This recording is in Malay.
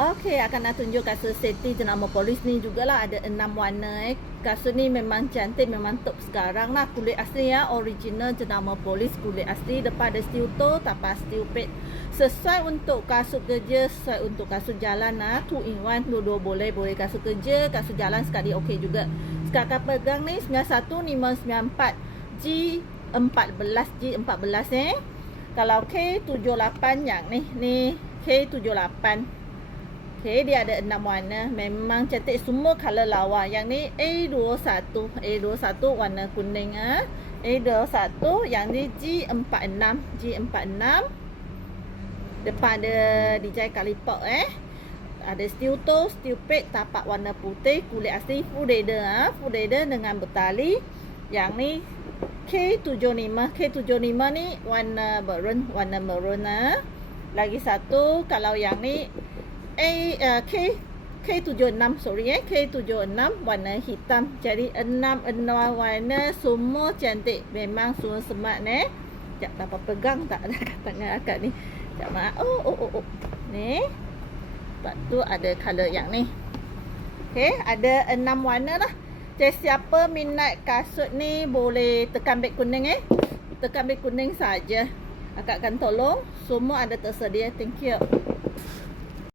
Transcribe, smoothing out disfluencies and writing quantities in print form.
Okey, akan nak tunjuk kasut safety jenama polis ni jugalah ada 6 warna. Kasut ni memang cantik, memang top sekarang lah. Kulit asli ya, original jenama polis, kulit asli. Depan ada steel toe, tapas steel pad. Sesuai untuk kasut kerja, sesuai untuk kasut jalan lah. 2 in 1, dua-dua boleh. Boleh kasut kerja, kasut jalan sekali okey juga. Sekarang pegang ni 91594 G14 G14 Kalau K78 yang ni K78. Okey, dia ada 6 warna. Memang cantik, semua color lawa. Yang ni A21 warna kuning A21, yang ni G46 Depan ada design kalipak Ada steel toe, steel pad, tapak warna putih, kulit asli, full leather full leather dengan bertali. Yang ni K75 ni warna maroon Lagi satu, kalau yang ni K76 K76 warna hitam. Jadi 6 warna, semua cantik. Memang semua smart Sekejap, dapat pegang tak kat tangan akak ni. Sekejap maaf. Ni. Lepas tu ada color yang ni. Okey, ada 6 warna lah. Jadi siapa minat kasut ni boleh tekan beg kuning Tekan beg kuning saja. Akak akan tolong. Semua ada tersedia. Thank you.